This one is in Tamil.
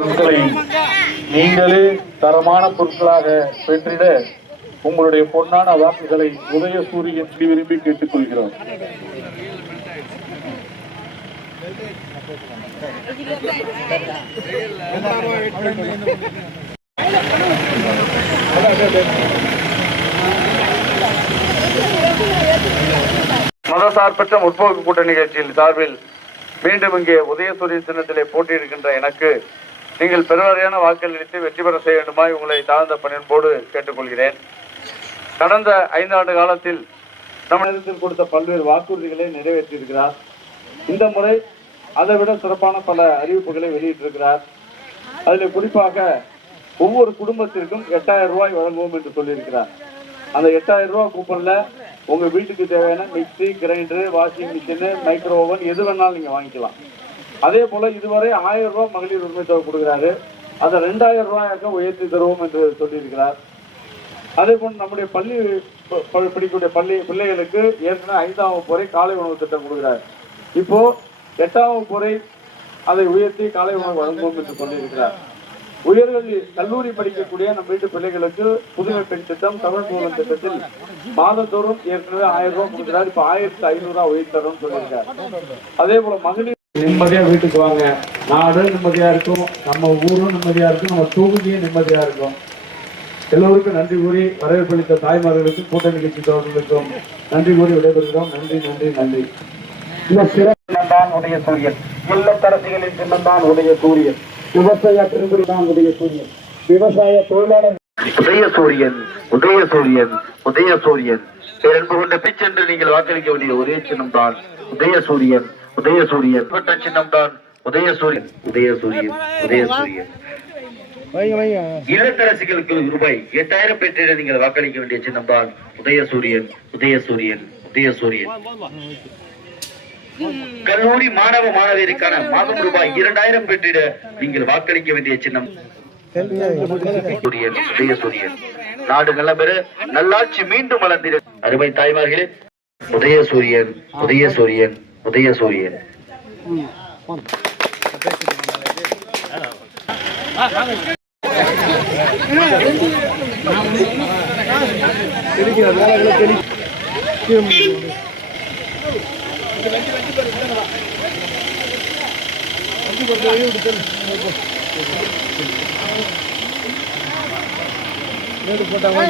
பொருட்களை நீங்களே தரமான பொருட்களாக பெற்றிட உங்களுடைய பொன்னான வாக்குகளை உதயசூரியன் விரும்பி கேட்டுக் கொள்கிறோம். மதசார்பற்ற முற்போக்கு கூட்டணி கட்சியின் சார்பில் மீண்டும் இங்கே உதயசூரியன் சின்னத்திலே போட்டியிடுகின்ற எனக்கு நீங்கள் பெருவாரியான வாக்கள் அளித்து வெற்றி பெற செய்ய வேண்டுமாய் உங்களை தாழ்ந்த பணியோடு கேட்டுக்கொள்கிறேன். கடந்த 5 ஆண்டு காலத்தில் தமிழகத்தில் கொடுத்த பல்வேறு வாக்குறுதிகளை நிறைவேற்றியிருக்கிறார். இந்த முறை அதை விட சிறப்பான பல அறிவிப்புகளை வெளியிட்டிருக்கிறார். அதில் குறிப்பாக ஒவ்வொரு குடும்பத்திற்கும் 8000 ரூபாய் வழங்குவோம் என்று சொல்லியிருக்கிறார். அந்த 8000 ரூபாய் கூப்பன்ல உங்க வீட்டுக்கு தேவையான mixie, grinder, washing machine, micro oven எது வேணாலும் நீங்க வாங்கிக்கலாம். அதே போல இதுவரை 1000 ரூபாய் மகளிர் உரிமை தொகை கொடுக்கிறாரு. அதை 2000 ரூபாயாக உயர்த்தி தருவோம் என்று சொல்லியிருக்கிறார். அதே போல நம்முடைய பள்ளி படிக்கக்கூடிய பிள்ளைகளுக்கு ஏற்கனவே 5ஆம் வகுப்பு காலை உணவு திட்டம் கொடுக்கிறார். இப்போ 8ஆம் வகுப்பு அதை உயர்த்தி காலை உணவு வழங்குவோம் என்று சொல்லியிருக்கிறார். உயர்கல்வி கல்லூரி படிக்கக்கூடிய நம்ம வீட்டு பிள்ளைகளுக்கு புதுமை பெண் திட்டம், தமிழ் மூலம் திட்டத்தில் மாதந்தோறும் ஏற்கனவே 1000 ரூபாய் கொடுக்கிறார். இப்ப 1500 ரூபாய் உயர்த்தி தரும் சொல்லியிருக்காரு. அதே போல மகளிர் நிம்மதியா வீட்டுக்கு வாங்க, நாடு நிம்மதியா இருக்கும், நம்ம ஊரும் நிம்மதியா இருக்கும், நம்ம தொகுதியும் நிம்மதியா இருக்கும். எல்லோருக்கும் நன்றி கூறி வரவேற்பளித்த தாய்மார்களுக்கும் கூட்டணி கட்சி தோழர்களுக்கும் நன்றி கூறி விடைபெறுகிறோம். நன்றி நன்றி நன்றி. இந்த சிறப்பு உதயசூரியன், இல்லத்தரசிகளின் சின்னம்தான் உதயசூரியன், விவசாய திருவிழான் உதயசூரியன், விவசாய தொழிலாளர் உதயசூரியன், உதயசூரியன், உதயசூரியன். பேரன்பு கொண்ட பிச்சென்று நீங்கள் வாக்களிக்க வேண்டிய ஒரே சின்னம் தான் உதயசூரியன், உதயசூரியன். சின்னம் தான் உதயசூரியன், உதயசூரியன், உதயசூரியன். இல்லத்தரசிகளுக்கு ரூபாய் 8000 பெற்றிட நீங்கள் வாக்களிக்க வேண்டிய சின்னம் தான் உதயசூரியன், உதயசூரியன், உதயசூரியன். கல்லூரி மாணவ மாணவியருக்கான மாதம் ரூபாய் 2000 பெற்றிட நீங்கள் வாக்களிக்க வேண்டிய சின்னம் உதயசூரியன். நாடு நலம் பெற, நல்லாட்சி மீண்டும் வளர்ந்திட அருமை தாய்மார்களே, உதயசூரியன், உதயசூரியன், உதயசூரியன். போட்டாங்க